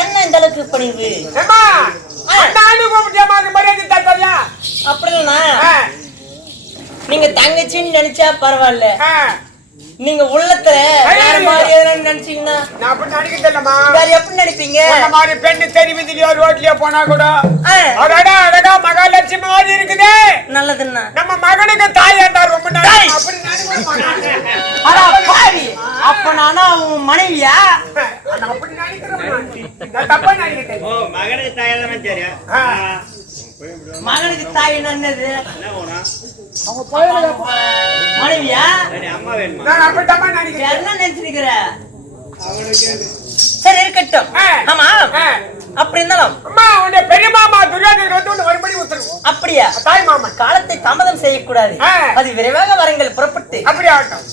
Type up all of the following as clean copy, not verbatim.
என்ன இந்த அளவுக்கு பணிவு? அப்படி நீங்க தங்கச்சின்னு நினைச்சா பரவாயில்ல, நீங்க உள்ளத்துல வேற மாதிரி எதுவும் நினைச்சீங்கன்னா வேற எப்படி நினைப்பீங்க? பெண்ணு தெரிவிதிலயோ ரோட்லயோ போனா கூட அழகா மகாலட்சுமி மாதிரி இருக்குது. நல்லதுன்னா நம்ம மகனுக்கு தாயாண்டா ரொம்ப அப்ப நானா உன் மனைவியா? மகனுக்கு தாயாதான் சரியா? மகனுக்கு தாய் என்னது? மனைவியா? அம்மா வேணுமா? என்ன நினைச்சிருக்கிற? சரி இருக்கட்டும். ஆமா அப்படி இருந்தாலும் பெரிய மாமா துரியோதனன் வரும்படி உத்தரவு. அப்படியா? தாய் மாமன் காலத்தை தாமதம் செய்யக்கூடாது, அது விரைவாக வரங்கள் புறப்பட்டு. அப்படி ஆகட்டும்.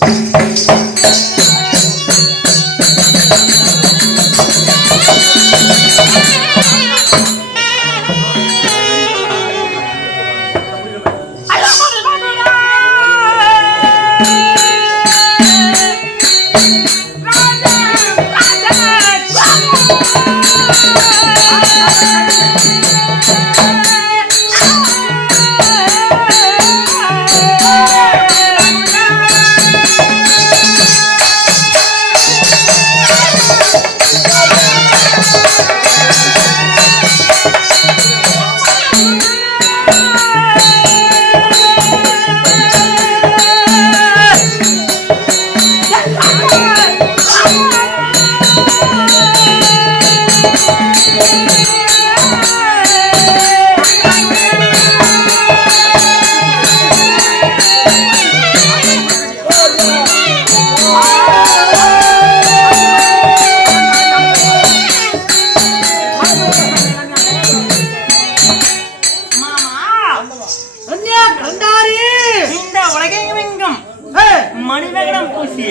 மணிநகரம் பூசிய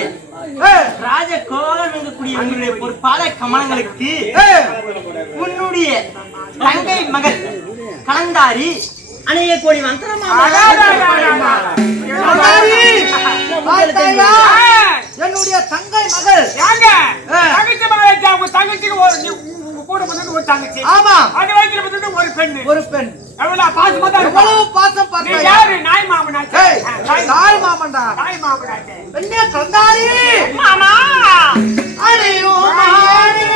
ராஜ கோலம் எங்கக்கூடிய உங்களுடைய ஒரு பாத கமலங்களுக்கு உன்னுடைய தங்கை மகள் கலந்தாரி அணியக்கூடிய என்னுடைய தங்கை மகள் தங்கச்சி. ஆமா, அது வயித்துல ஒரு பெண். ஒரு பெண். எவ்வளவு பாசம் பார்த்தா யாரு? நாய் மாமனாச்சே. தாய் மாமன்டா. தாய் மாமனாச்சே. என்ன கந்தாரி மாமா அரையோ மாரி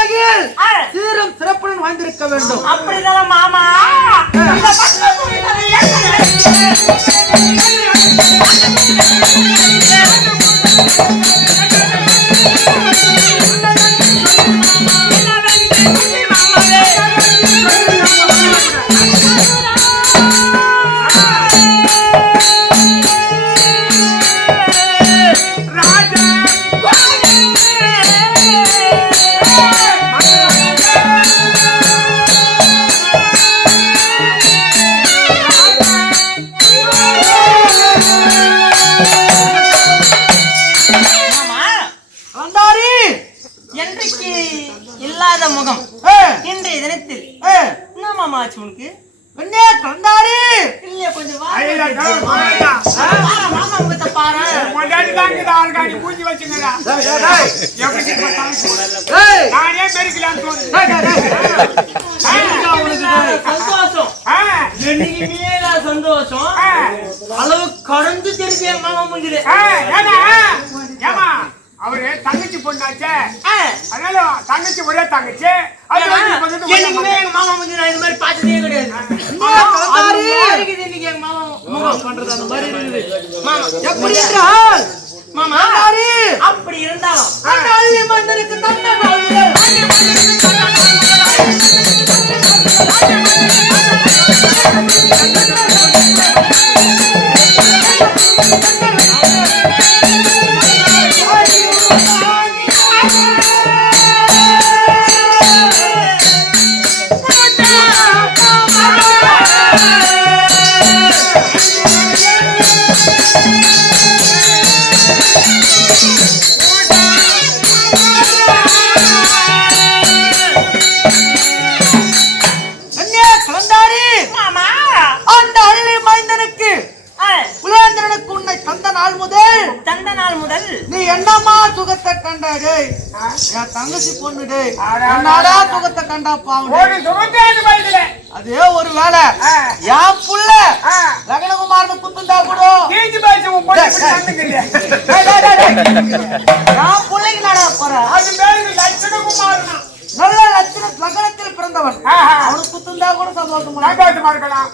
வகையில் சீரும் சிறப்புடன் வாழ்ந்திருக்க வேண்டும். அப்படிதான் மாமா. என்றைக்கு இல்லாத முகம் இன்றைய தினத்தில் என்ன மாமா ஆச்சு உனக்கு? என்ன கண்டாரி இல்லையா கொஞ்சம் மாமா முகத்தை பாரு. கொண்டாடி தாங்க ஆள்காடி பூஞ்சி வச்சுங்கடா. எப்படி நானே பெருக்கலான்னு சந்தோஷம் என்னைக்குமே சந்தோஷம் அளவு கடந்து தெரிஞ்சு என் மாமா முடிஞ்சது. ஏமா அவரு தங்கச்சி பொண்ணாச்சே, அதனால தங்கச்சி ஒரே தங்கச்சி. என்னைக்குமே எங்க மாமா முடிஞ்சு நான் இந்த மாதிரி பார்த்ததே கிடையாது. இன்னைக்கு எங்க மாமா முகம் பண்றது அந்த மாதிரி இருக்குது. மாமா எப்படி என்றால் மாமா அப்படி இருந்தாலும் அள்ளி மன்னருக்கு தந்த நாள்கள் நீ என்னமா சுகத்தை கண்டாரு? என் தங்கச்சி பொண்ணுடு என்னடா சுகத்தை கண்டா பாவம். அதே ஒரு வேலை என் புள்ள ரகணகுமார்னு குத்துந்தா கூட என் பிள்ளைக்கு நட போற நல்ல லக்னத்தில் பிறந்தவன் அவனுக்கு குத்துந்தா கூட சந்தோஷமா இருக்கலாம்.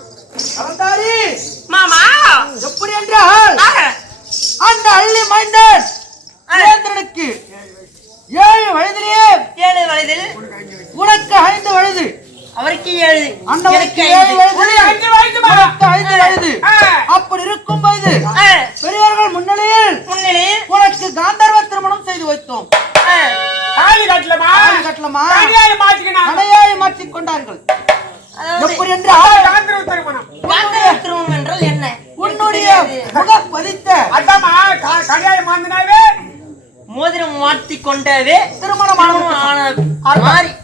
மாமா எப்படி என்றால் அந்த அள்ளி மைந்தன் சுரேந்திரனுக்கு 7 வயதில் உனக்கு 5 வயது, அவருக்கு 7, அண்ணனுக்கு 7 வயது, 5 வயது. அப்படி இருக்கும் போது பெரியவர்கள் முன்னிலையில் உனக்கு காந்தர்வ திருமணம் செய்து வைத்தோம். கட்டலமா அணையாய் மாற்றிக் கொண்டார்கள். எப்படி என்றால் திருமணம் என்றால் என்ன? உன்னுடைய முகம் பதித்த கல்யாணம் மாந்தினாவே மோதிரம் மாற்றி கொண்டவே திருமணம் மாறி